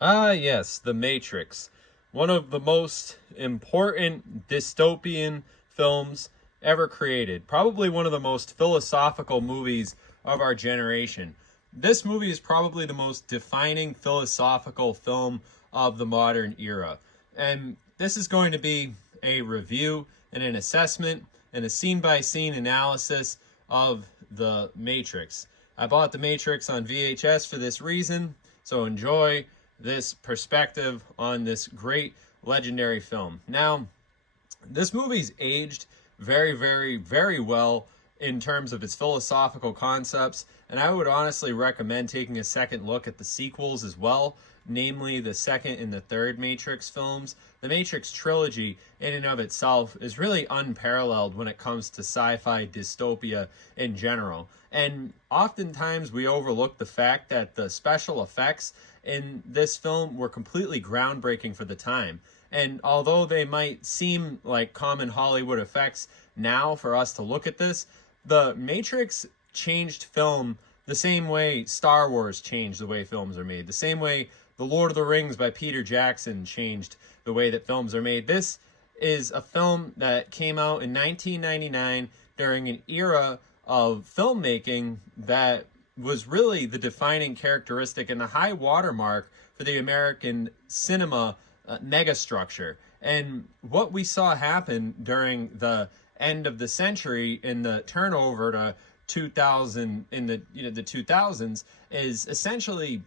Ah, yes, The Matrix. One of the most important dystopian films ever created. Probably one of the most philosophical movies of our generation. This movie is probably the most defining philosophical film of the modern era. And this is going to be a review and an assessment and a scene by scene analysis of The Matrix. I bought The Matrix on VHS for this reason, so enjoy this perspective on this great legendary film. Now, this movie's aged very, very, very well in terms of its philosophical concepts, and I would honestly recommend taking a second look at the sequels as well, namely the second and the third Matrix films. The Matrix trilogy, in and of itself, is really unparalleled when it comes to sci-fi dystopia in general. And oftentimes we overlook the fact that the special effects in this film were completely groundbreaking for the time. And although they might seem like common Hollywood effects now for us to look at this, the Matrix changed film the same way Star Wars changed the way films are made, the same way The Lord of the Rings by Peter Jackson changed the way that films are made. This is a film that came out in 1999 during an era of filmmaking that was really the defining characteristic and the high watermark for the American cinema megastructure. And what we saw happen during the end of the century in the turnover to 2000 in the the 2000s is essentially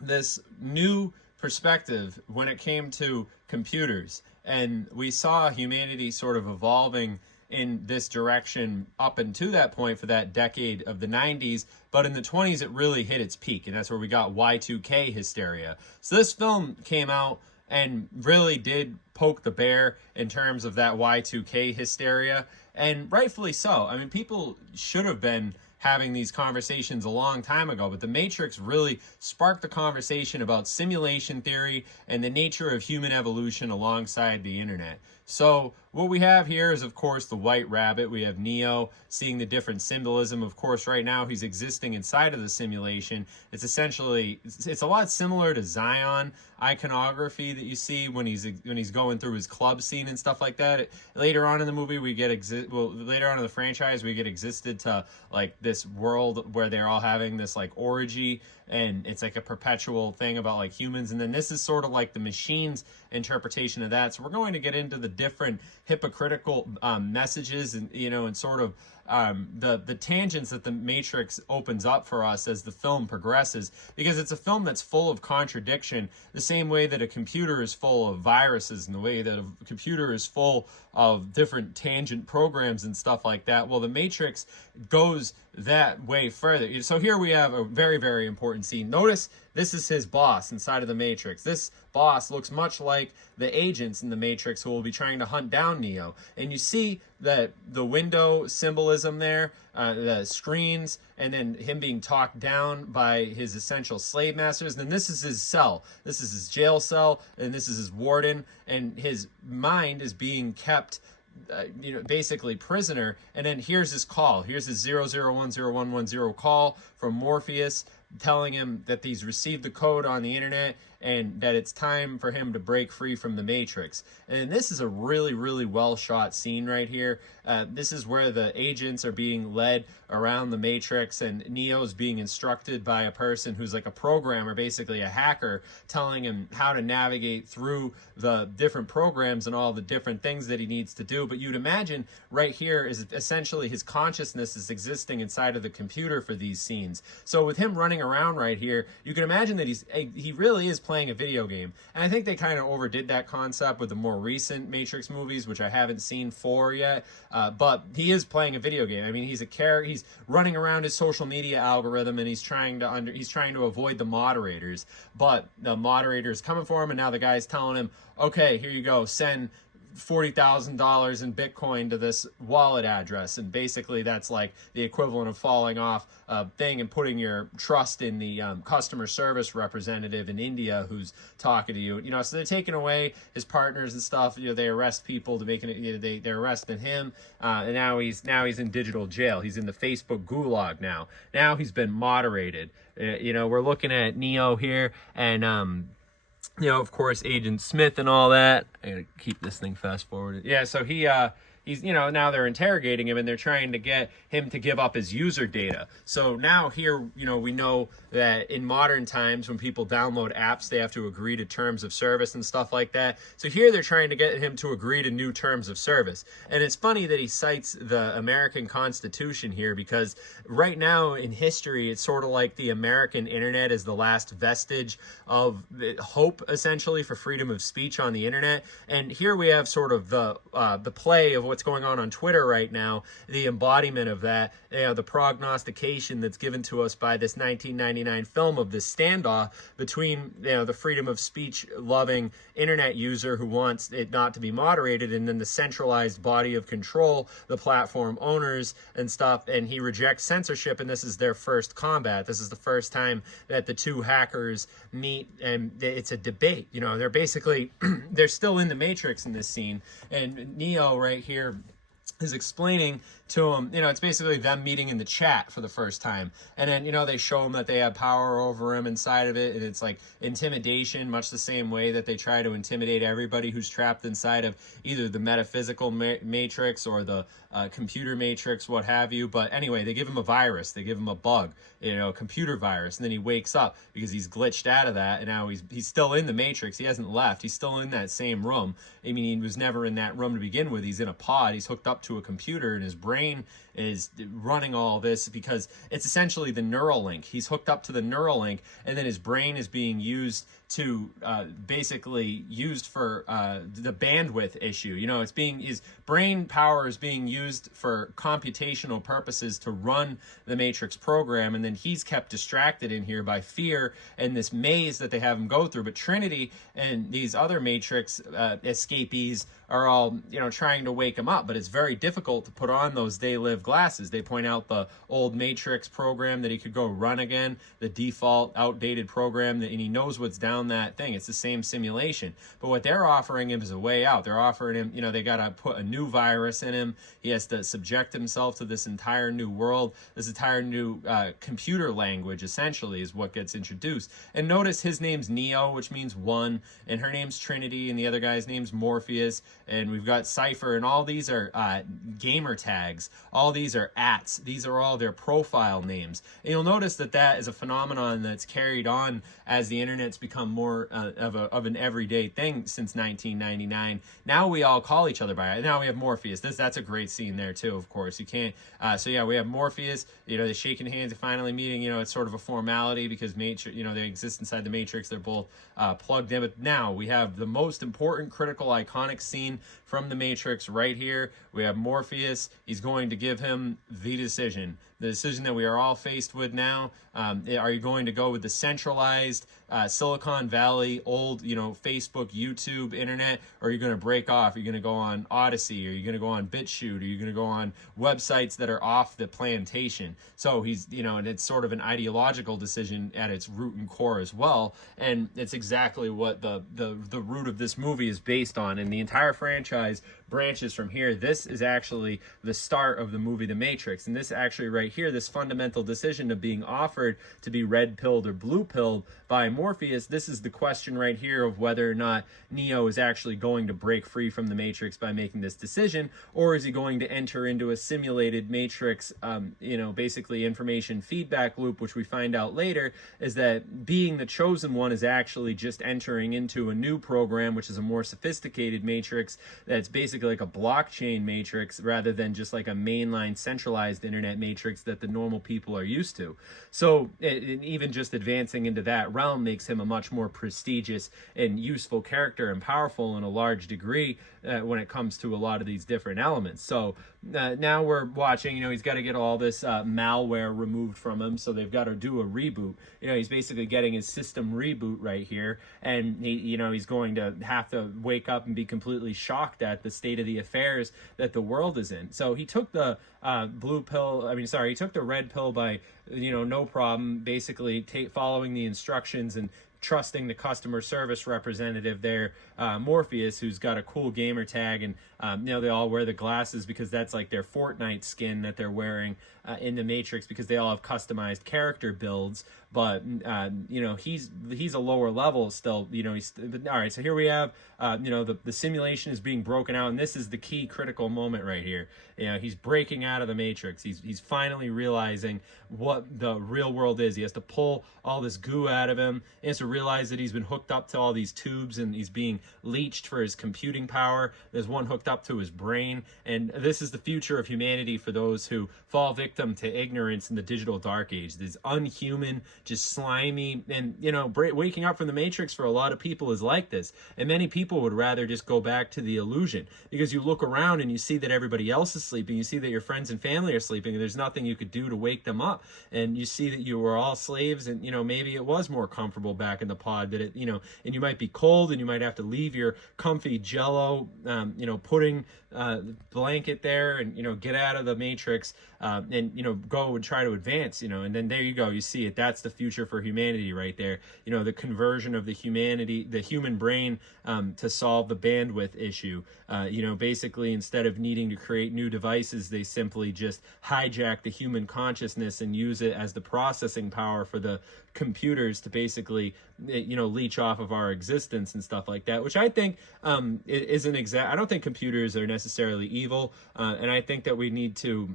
this new perspective when it came to computers, and we saw humanity sort of evolving in this direction up until that point for that decade of the 90s, but in the 20s it really hit its peak, and that's where we got Y2K hysteria. So this film came out and really did poke the bear in terms of that Y2K hysteria, and rightfully so. I mean, people should have been having these conversations a long time ago, but The Matrix really sparked the conversation about simulation theory and the nature of human evolution alongside the internet. So what we have here is, of course, the White Rabbit. We have Neo seeing the different symbolism. Of course, right now he's existing inside of the simulation. It's essentially, it's a lot similar to Zion iconography that you see when he's going through his club scene and stuff like that. Later on in the movie, we get later on in the franchise, we get existed to like this world where they're all having this like orgy, and it's like a perpetual thing about like humans, and then this is sort of like the machine's interpretation of that. So we're going to get into the different hypocritical messages and and sort of the tangents that the Matrix opens up for us as the film progresses, because it's a film that's full of contradiction, the same way that a computer is full of viruses and the way that a computer is full of different tangent programs and stuff like that. Well, the Matrix goes that way further. So here we have a very, very important scene. Notice this is his boss inside of the Matrix. This boss looks much like the agents in the Matrix who will be trying to hunt down Neo. And you see that the window symbolism there, the screens, and then him being talked down by his essential slave masters. And then this is his cell. This is his jail cell, and this is his warden. And his mind is being kept basically prisoner. And then here's his call. Here's his 00101110 call from Morpheus, telling him that he's received the code on the internet and that it's time for him to break free from the Matrix. And this is a really, really well shot scene right here. This is where the agents are being led around the Matrix, and Neo's being instructed by a person who's like a programmer, basically a hacker, telling him how to navigate through the different programs and all the different things that he needs to do. But you'd imagine right here is essentially his consciousness is existing inside of the computer for these scenes. So with him running around right here, you can imagine that he really is playing a video game. And I think they kind of overdid that concept with the more recent Matrix movies, which I haven't seen 4 yet. But he is playing a video game. I mean, he's a character. He's running around his social media algorithm, and he's trying to avoid the moderators. But the moderators coming for him, and now the guy's telling him, "Okay, here you go. Send $40,000 in Bitcoin to this wallet address." And basically that's like the equivalent of falling off a thing and putting your trust in the customer service representative in India who's talking to you. So they're taking away his partners and stuff. They arrest people to making it. They're arresting him, and now he's in digital jail. He's in the Facebook gulag now. Now he's been moderated. We're looking at Neo here, and of course, Agent Smith and all that. I gotta keep this thing fast forwarded. Yeah, so he's, now they're interrogating him and they're trying to get him to give up his user data. So now here, we know that in modern times when people download apps, they have to agree to terms of service and stuff like that. So here they're trying to get him to agree to new terms of service. And it's funny that he cites the American Constitution here, because right now in history, it's sort of like the American internet is the last vestige of hope, essentially, for freedom of speech on the internet. And here we have sort of the play of what's going on Twitter right now, the embodiment of that, the prognostication that's given to us by this 1999 film of this standoff between the freedom of speech loving internet user who wants it not to be moderated, and then the centralized body of control, the platform owners and stuff. And he rejects censorship, and this is their first combat. This is the first time that the two hackers meet, and it's a debate. They're basically they're still in the Matrix in this scene, and Neo right here is explaining to him, it's basically them meeting in the chat for the first time. And then, they show him that they have power over him inside of it. And it's like intimidation, much the same way that they try to intimidate everybody who's trapped inside of either the metaphysical matrix or the computer matrix, what have you. But anyway, they give him a virus. They give him a bug, a computer virus. And then he wakes up because he's glitched out of that. And now he's still in the matrix. He hasn't left. He's still in that same room. I mean, he was never in that room to begin with. He's in a pod. He's hooked up to a computer, and his brain is running all this because it's essentially the neural link. He's hooked up to the neural link, and then his brain is being used to basically used for the bandwidth issue. His brain power is being used for computational purposes to run the Matrix program, and then he's kept distracted in here by fear and this maze that they have him go through. But Trinity and these other Matrix escapees are all trying to wake him up, but it's very difficult to put on those They Live glasses. They point out the old Matrix program that he could go run again, the default outdated program, and he knows what's down that thing. It's the same simulation, but what they're offering him is a way out. They're offering him, they got to put a new virus in him. He has to subject himself to this entire new world, this entire new computer language, essentially, is what gets introduced. And notice his name's Neo, which means one, and her name's Trinity, and the other guy's name's Morpheus, and we've got Cypher, and all these are gamer tags. All these are ats. These are all their profile names. And you'll notice that is a phenomenon that's carried on as the internet's become more of an everyday thing since 1999. Now we all call each other by it. Now we have Morpheus. That's a great scene there too, of course. You can't. So yeah, we have Morpheus. They're shaking hands and finally meeting. It's sort of a formality because they exist inside the Matrix. They're both plugged in. But now we have the most important, critical, iconic scene from the Matrix right here. We have Morpheus. He's going to give him the decision that we are all faced with now. Are you going to go with the centralized Silicon Valley, old, Facebook, YouTube, internet, or are you going to break off? Are you going to go on Odyssey? Are you going to go on BitChute? Are you going to go on websites that are off the plantation? So he's, and it's sort of an ideological decision at its root and core as well. And it's exactly what the root of this movie is based on. And the entire franchise branches from here. This is actually the start of the movie The Matrix. And this actually right here, this fundamental decision of being offered to be red-pilled or blue-pilled by Morpheus, this is the question right here of whether or not Neo is actually going to break free from the Matrix by making this decision, or is he going to enter into a simulated Matrix, basically information feedback loop, which we find out later is that being the chosen one is actually just entering into a new program, which is a more sophisticated Matrix that's basically like a blockchain matrix rather than just like a mainline centralized internet matrix that the normal people are used to. So even just advancing into that realm makes him a much more prestigious and useful character and powerful in a large degree when it comes to a lot of these different elements. So now we're watching, he's got to get all this malware removed from him, so they've got to do a reboot. He's basically getting his system reboot right here, and he's going to have to wake up and be completely shocked at the state of the affairs that the world is in. So he took the he took the red pill by, no problem, basically following the instructions and trusting the customer service representative there, Morpheus, who's got a cool gamer tag, and they all wear the glasses because that's like their Fortnite skin that they're wearing in the Matrix, because they all have customized character builds. but he's a lower level still. He's all right. So here we have the simulation is being broken out, and this is the key critical moment right here. He's breaking out of the matrix. He's finally realizing what the real world is. He has to pull all this goo out of him. He has to realize that he's been hooked up to all these tubes and he's being leached for his computing power. There's one hooked up to his brain, and this is the future of humanity for those who fall victim to ignorance in the digital dark age. This unhuman, just slimy, and waking up from the matrix for a lot of people is like this. And many people would rather just go back to the illusion, because you look around and you see that everybody else is sleeping. You see that your friends and family are sleeping, and there's nothing you could do to wake them up. And you see that you were all slaves, and maybe it was more comfortable back in the pod, that and you might be cold, and you might have to leave your comfy Jello, pudding blanket there, and get out of the matrix, and go and try to advance, and then there you go, you see it. That's the future for humanity right there. The conversion of the human brain to solve the bandwidth issue. Basically, instead of needing to create new devices, they simply just hijack the human consciousness and use it as the processing power for the computers to basically leech off of our existence and stuff like that, which I think isn't exact. I don't think computers are necessarily evil, and I think that we need to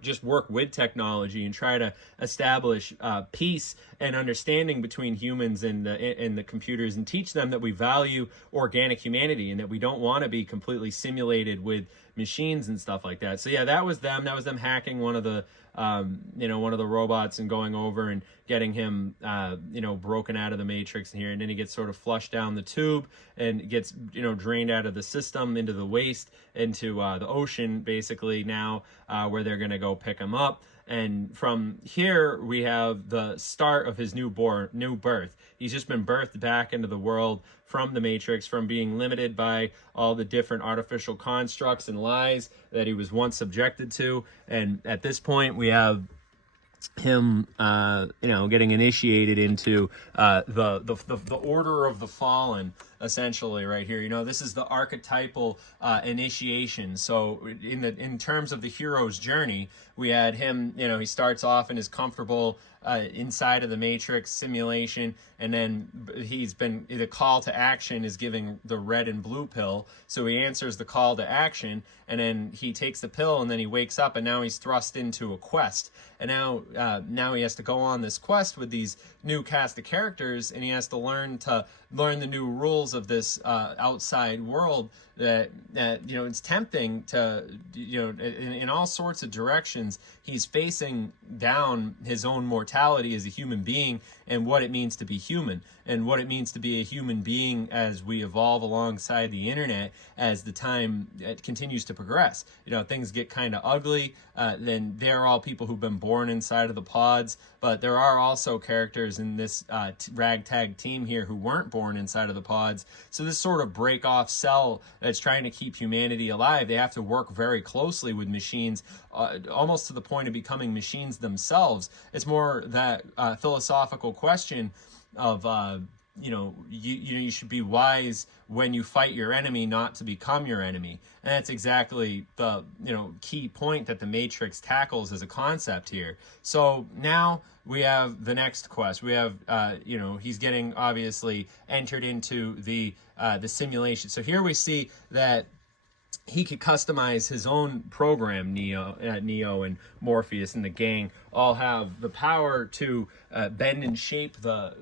just work with technology and try to establish peace and understanding between humans and the computers, and teach them that we value organic humanity and that we don't want to be completely simulated with machines and stuff like that. So yeah, that was them hacking one of the robots and going over and getting him broken out of the matrix in here, and then he gets sort of flushed down the tube and gets drained out of the system into the waste, into the ocean basically now, where they're going to go pick him up. And from here we have the start of his new birth. He's just been birthed back into the world from the matrix, from being limited by all the different artificial constructs and lies that he was once subjected to. And at this point we have him getting initiated into the order of the fallen, essentially, right here. This is the archetypal initiation. So in terms of the hero's journey, we had him, he starts off in his comfortable inside of the matrix simulation, and then the call to action is giving the red and blue pill, so he answers the call to action, and then he takes the pill, and then he wakes up, and now he's thrust into a quest, and now he has to go on this quest with these new cast of characters, and he has to learn the new rules of this outside world that it's tempting to, in all sorts of directions. He's facing down his own mortality as a human being, and what it means to be human, and what it means to be a human being as we evolve alongside the internet, as the time continues to progress. Things get kind of ugly. Then there are all people who've been born inside of the pods, but there are also characters in this ragtag team here who weren't born inside of the pods. So this sort of break-off cell that's trying to keep humanity alive, they have to work very closely with machines, almost to the point of becoming machines themselves. It's more that philosophical question of you should be wise when you fight your enemy, not to become your enemy. And that's exactly the key point that the Matrix tackles as a concept here. So now we have the next quest. We have he's getting obviously entered into the simulation. So here we see that he could customize his own program. Neo and Morpheus and the gang all have the power to bend and shape the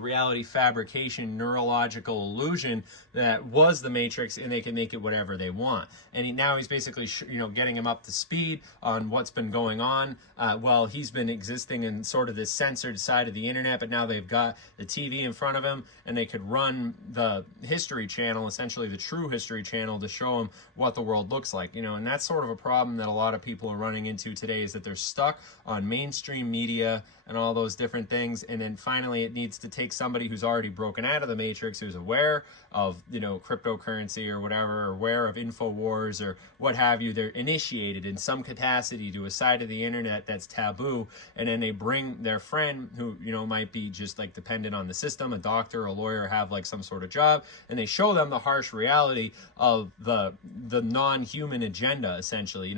reality fabrication, neurological illusion that was the Matrix, and they can make it whatever they want. And now he's basically getting him up to speed on what's been going on while he's been existing in sort of this censored side of the internet. But now they've got the TV in front of him, and they could run the History Channel, essentially the true History Channel, to show him what the world looks like. And that's sort of a problem that a lot of people are running into today, is that they're stuck on mainstream media and all those different things. And then finally it needs to take somebody who's already broken out of the Matrix, who's aware of cryptocurrency or whatever, or aware of InfoWars or what have you. They're initiated in some capacity to a side of the internet that's taboo, and then they bring their friend who might be just like dependent on the system, a doctor, a lawyer, have like some sort of job, and they show them the harsh reality of the the non-human agenda, essentially.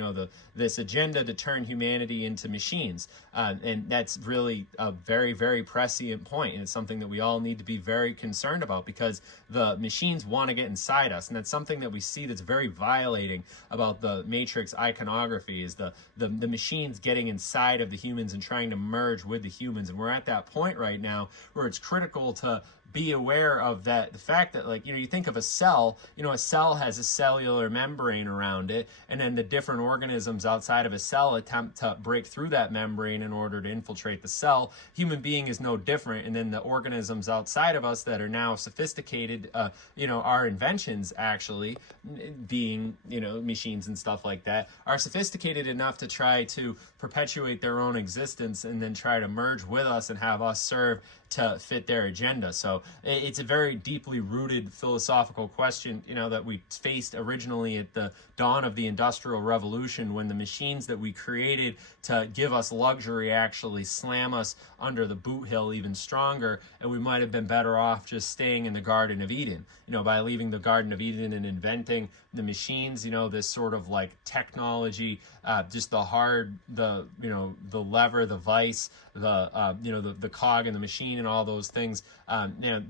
This agenda to turn humanity into machines, and that's really a very, very prescient point, and it's something that we all need to be very concerned about, because the machines want to get inside us, and that's something that we see that's very violating about the Matrix iconography, is the machines getting inside of the humans and trying to merge with the humans. And we're at that point right now where it's critical to be aware of that, the fact that, like, you think of a cell, a cell has a cellular membrane around it, and then the different organisms outside of a cell attempt to break through that membrane in order to infiltrate the cell. Human being is no different, and then the organisms outside of us that are now sophisticated, our inventions actually, being, machines and stuff like that, are sophisticated enough to try to perpetuate their own existence and then try to merge with us and have us serve to fit their agenda. So it's a very deeply rooted philosophical question, that we faced originally at the dawn of the Industrial Revolution, when the machines that we created to give us luxury actually slam us under the boot hill even stronger, and we might have been better off just staying in the Garden of Eden, by leaving the Garden of Eden and inventing the machines, this sort of like technology, just the lever, the vice, the cog in the machine, and all those things,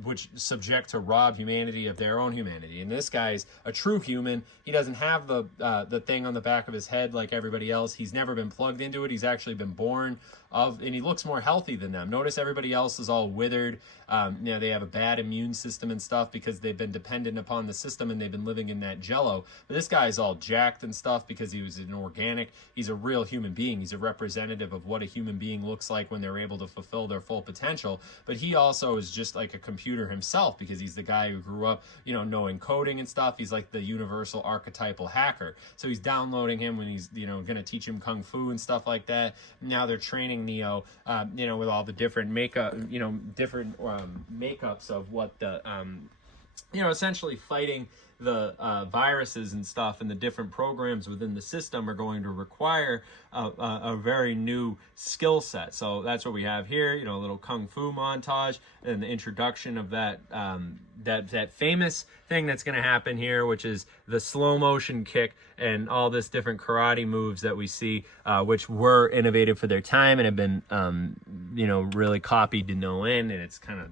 which subject to rob humanity of their own humanity. And this guy's a true human. He doesn't have the thing on the back of his head like everybody else. He's never been plugged into it. He's actually been born and he looks more healthy than them. Notice everybody else is all withered. They have a bad immune system and stuff because they've been dependent upon the system and they've been living in that jello. But this guy's all jacked and stuff because he was an organic. He's a real human being. He's a representative of what a human being looks like when they're able to fulfill their full potential. But he also is just like a computer himself, because he's the guy who grew up, knowing coding and stuff. He's like the universal archetypal hacker. So he's downloading him when he's, going to teach him kung fu and stuff like that. Now they're training Neo, with all the different makeup, makeups of what the, essentially fighting the viruses and stuff, and the different programs within the system are going to require a very new skill set. So that's what we have here, a little kung fu montage and the introduction of that that famous thing that's going to happen here, which is the slow motion kick and all this different karate moves that we see, which were innovative for their time and have been really copied to no end. And it's kind of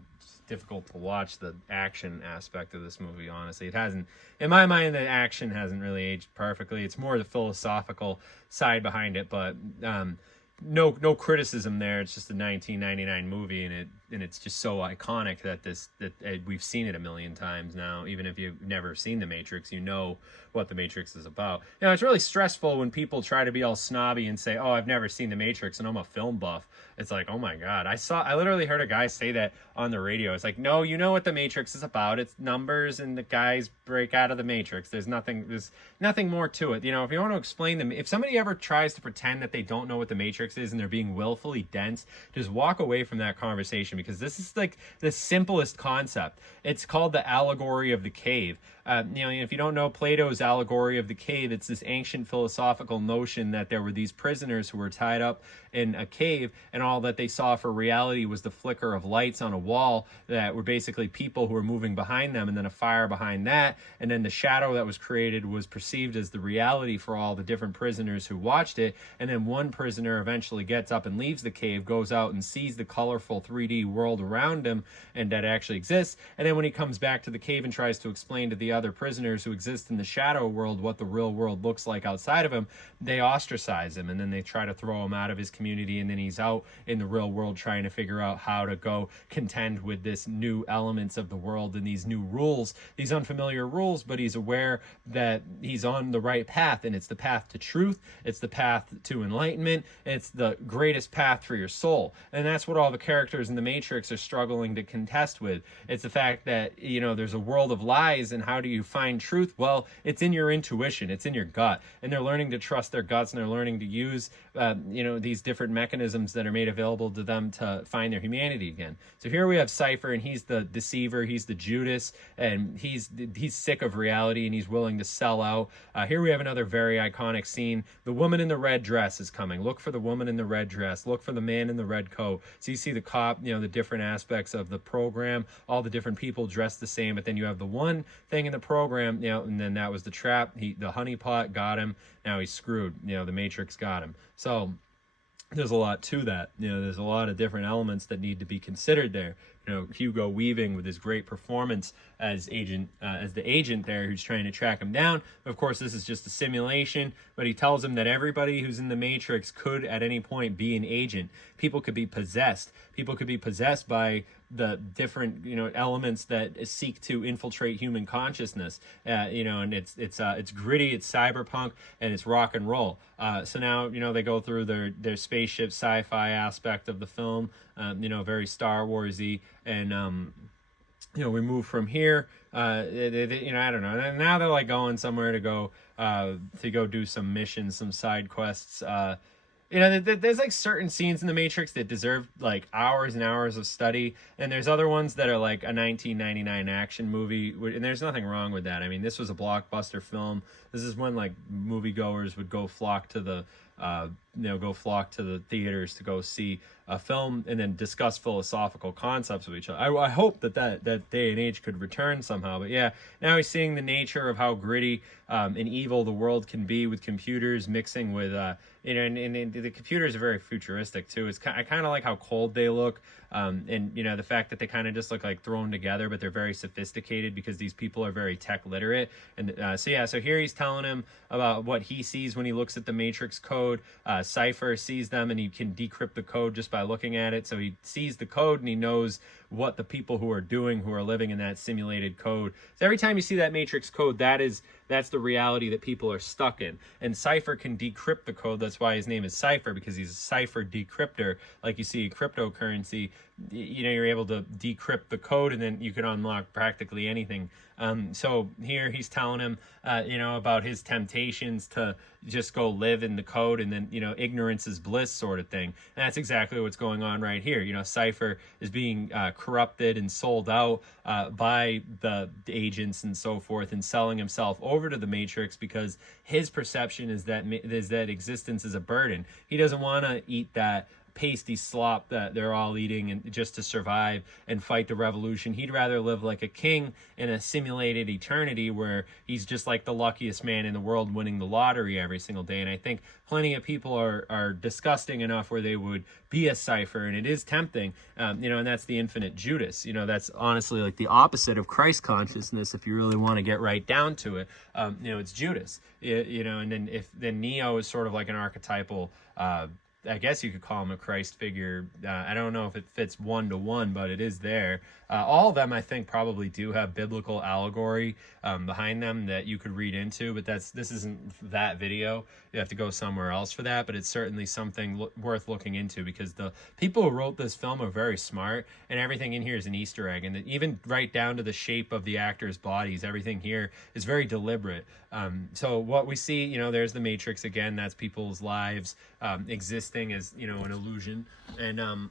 difficult to watch the action aspect of this movie, honestly. It hasn't, in my mind, the action hasn't really aged perfectly. It's more the philosophical side behind it, but no criticism there. It's just a 1999 movie, and it's just so iconic that we've seen it a million times now. Even if you've never seen The Matrix, you know what The Matrix is about. It's really stressful when people try to be all snobby and say, "Oh, I've never seen The Matrix and I'm a film buff." It's like, oh my God, I literally heard a guy say that on the radio. It's like, no, you know what The Matrix is about. It's numbers and the guys break out of the Matrix. There's nothing more to it. If you want to explain them, if somebody ever tries to pretend that they don't know what The Matrix is and they're being willfully dense, just walk away from that conversation, because this is like the simplest concept. It's called the allegory of the cave. If you don't know Plato's allegory of the cave, it's this ancient philosophical notion that there were these prisoners who were tied up in a cave, and all that they saw for reality was the flicker of lights on a wall that were basically people who were moving behind them, and then a fire behind that, and then the shadow that was created was perceived as the reality for all the different prisoners who watched it. And then one prisoner eventually gets up and leaves the cave, goes out and sees the colorful 3D world around him and that actually exists. And then when he comes back to the cave and tries to explain to the other prisoners who exist in the shadow world what the real world looks like outside of him, they ostracize him, and then they try to throw him out of his community, and then he's out in the real world trying to figure out how to go contend with this new elements of the world and these new rules, these unfamiliar rules. But he's aware that he's on the right path, and it's the path to truth, it's the path to enlightenment, it's the greatest path for your soul. And that's what all the characters in the Matrix are struggling to contest with. It's the fact that there's a world of lies, and how do you find truth? Well, it's in your intuition, it's in your gut, and they're learning to trust their guts, and they're learning to use these different mechanisms that are made available to them to find their humanity again. So here we have Cypher, and he's the deceiver, he's the Judas, and he's sick of reality, and he's willing to sell out. Here we have another very iconic scene. The woman in the red dress is coming. Look for the woman in the red dress. Look for the man in the red coat. So you see the cop, the different aspects of the program, all the different people dressed the same, but then you have the one thing in in the program, you know, and then that was the trap. The honeypot got him. Now he's screwed. You know, the Matrix got him. So there's a lot to that. You know, there's a lot of different elements that need to be considered there. You know, Hugo Weaving with his great performance as the agent there who's trying to track him down. Of course, this is just a simulation, but he tells him that everybody who's in the Matrix could at any point be an agent. People could be possessed. People could be possessed by the different, you know, elements that seek to infiltrate human consciousness. You know, and it's gritty, it's cyberpunk, and it's rock and roll. So now, you know, they go through their spaceship sci-fi aspect of the film. You know, very Star Warsy, and you know, we move from here. You know, I don't know. And now they're like going somewhere to go do some missions, some side quests. You know, there's like certain scenes in the Matrix that deserve like hours and hours of study, and there's other ones that are like a 1999 action movie, and there's nothing wrong with that. I mean, this was a blockbuster film. This is when like moviegoers would go flock to the theaters to go see a film and then discuss philosophical concepts with each other. I hope that day and age could return somehow. But yeah, now he's seeing the nature of how gritty and evil the world can be with computers mixing with you know, and the computers are very futuristic too. I kind of like how cold they look, and you know, the fact that they kind of just look like thrown together, but they're very sophisticated because these people are very tech literate. And so here he's telling him about what he sees when he looks at the Matrix code. Cypher sees them, and he can decrypt the code just by looking at it. So he sees the code and he knows what the people who are living in that simulated code. So every time you see that Matrix code, that's the reality that people are stuck in. And Cypher can decrypt the code. That's why his name is Cypher, because he's a cipher decryptor. Like you see cryptocurrency, you know, you're able to decrypt the code and then you can unlock practically anything. So here he's telling him, you know, about his temptations to just go live in the code, and then, you know, ignorance is bliss sort of thing. And that's exactly what's going on right here. You know, Cypher is being corrupted and sold out by the agents and so forth, and selling himself over to the Matrix because his perception is that existence is a burden. He doesn't want to eat that pasty slop that they're all eating and just to survive and fight the revolution. He'd rather live like a king in a simulated eternity where he's just like the luckiest man in the world winning the lottery every single day. And I think plenty of people are disgusting enough where they would be a Cypher, and it is tempting, you know, and that's the infinite Judas. You know, that's honestly like the opposite of Christ consciousness if you really want to get right down to it. You know, it's Judas, you know, and then Neo is sort of like an archetypal I guess you could call him a Christ figure. I don't know if it fits one-to-one, but it is there. All of them, I think, probably do have biblical allegory behind them that you could read into, but this isn't that video. You have to go somewhere else for that, but it's certainly something worth looking into, because the people who wrote this film are very smart, and everything in here is an Easter egg, and even right down to the shape of the actors' bodies, everything here is very deliberate. So what we see, you know, there's the Matrix again. That's people's lives existing as, you know, an illusion, and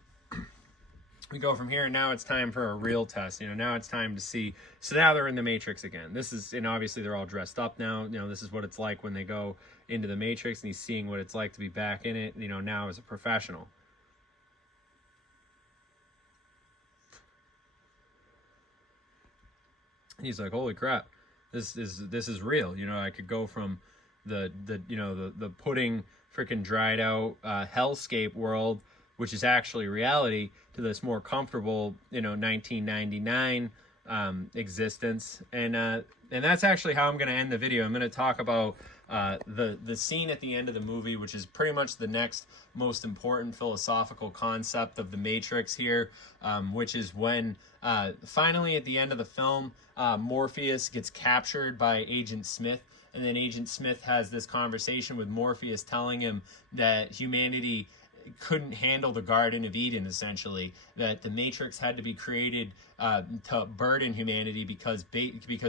we go from here, and now it's time for a real test. You know, now it's time to see. So now they're in the Matrix again. This is, and obviously they're all dressed up now. You know, this is what it's like when they go into the Matrix, and he's seeing what it's like to be back in it, you know, now as a professional. And he's like, holy crap, this is real. You know, I could go from the pudding freaking dried out hellscape world, which is actually reality, to this more comfortable, you know, 1999 existence. And that's actually how I'm going to end the video. I'm going to talk about the scene at the end of the movie, which is pretty much the next most important philosophical concept of the Matrix here, which is when finally at the end of the film, Morpheus gets captured by Agent Smith. And then Agent Smith has this conversation with Morpheus telling him that humanity couldn't handle the Garden of Eden, essentially, that the Matrix had to be created to burden humanity because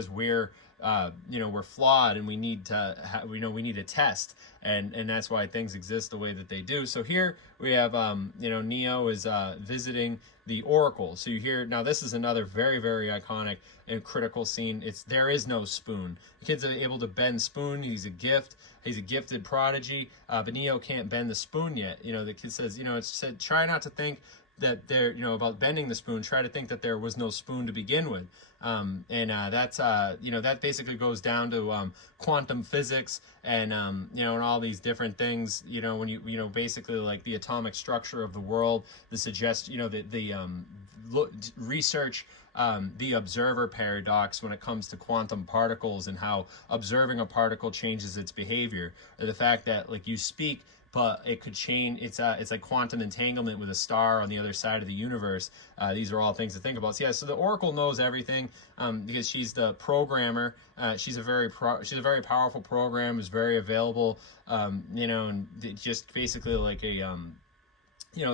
we're we're flawed, and we need to we need a test, and that's why things exist the way that they do. So here we have Neo is visiting the Oracle. So you hear, now this is another very, very iconic and critical scene. There is no spoon. The kid's able to bend spoon. He's a gift. He's a gifted prodigy, but Neo can't bend the spoon yet. You know, the kid says, you know, it said, try not to think that there, about bending the spoon, try to think that there was no spoon to begin with. That's that basically goes down to quantum physics and and all these different things. When you basically like the atomic structure of the world, research the observer paradox when it comes to quantum particles and how observing a particle changes its behavior, or the fact that like you speak but it could change. It's like quantum entanglement with a star on the other side of the universe. These are all things to think about. So the Oracle knows everything because she's the programmer. She's a very powerful program. Is very available. And just basically like a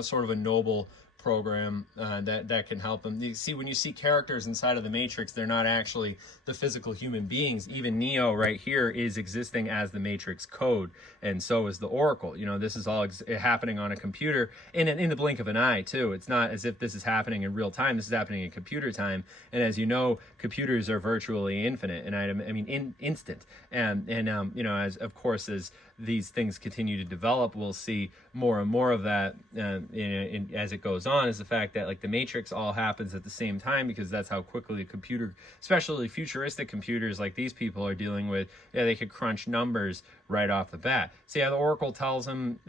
sort of a noble program that can help them. You see, when you see characters inside of the Matrix, they're not actually the physical human beings. Even Neo right here is existing as the Matrix code, and so is the Oracle. This is all happening on a computer in the blink of an eye too. It's not as if this is happening in real time. This is happening in computer time, and as you know, computers are virtually infinite, and instant. As of course as these things continue to develop, we'll see more and more of that as it goes on, is the fact that like the Matrix all happens at the same time, because that's how quickly a computer, especially futuristic computers like these people are dealing with, they could crunch numbers right off the bat. So the Oracle tells him,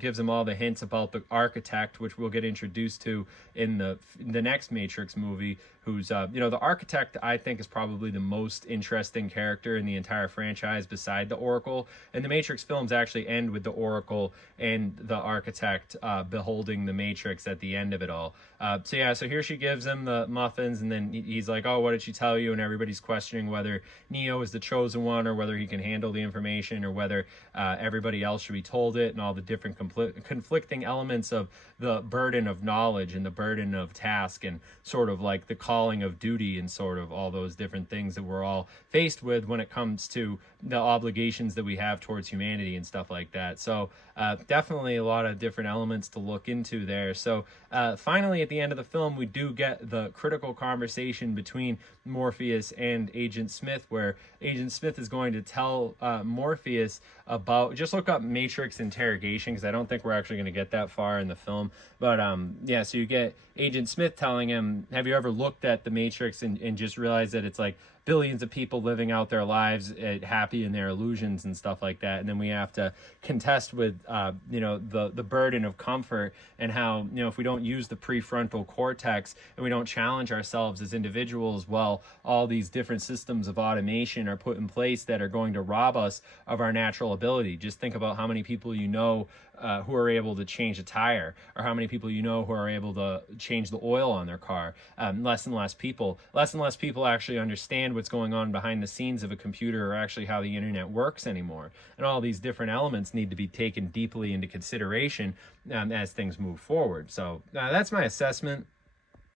gives him all the hints about the architect, which we'll get introduced to in the next Matrix movie, who's, the architect, I think, is probably the most interesting character in the entire franchise beside the Oracle. And the Matrix films actually end with the Oracle and the architect beholding the Matrix at the end of it all. So here she gives him the muffins, and then he's like, oh, what did she tell you? And everybody's questioning whether Neo is the chosen one, or whether he can handle the information, or whether everybody else should be told it, and all the different conflicting elements of the burden of knowledge and the burden of task, and sort of like the calling of duty, and sort of all those different things that we're all faced with when it comes to the obligations that we have towards humanity and stuff like that. So definitely a lot of different elements to look into there. So finally, at the end of the film, we do get the critical conversation between Morpheus and Agent Smith, where Agent Smith is going to tell Morpheus about, just look up Matrix interrogation, because I don't think we're actually going to get that far in the film. But so you get Agent Smith telling him, have you ever looked at the Matrix and just realized that it's like billions of people living out their lives happy in their illusions and stuff like that? And then we have to contest with the burden of comfort, and how if we don't use the prefrontal cortex and we don't challenge ourselves as individuals, well, all these different systems of automation are put in place that are going to rob us of our natural ability. Just think about how many people who are able to change a tire, or how many people who are able to change the oil on their car. Less and less people actually understand what's going on behind the scenes of a computer, or actually how the internet works anymore. And all these different elements need to be taken deeply into consideration as things move forward. So that's my assessment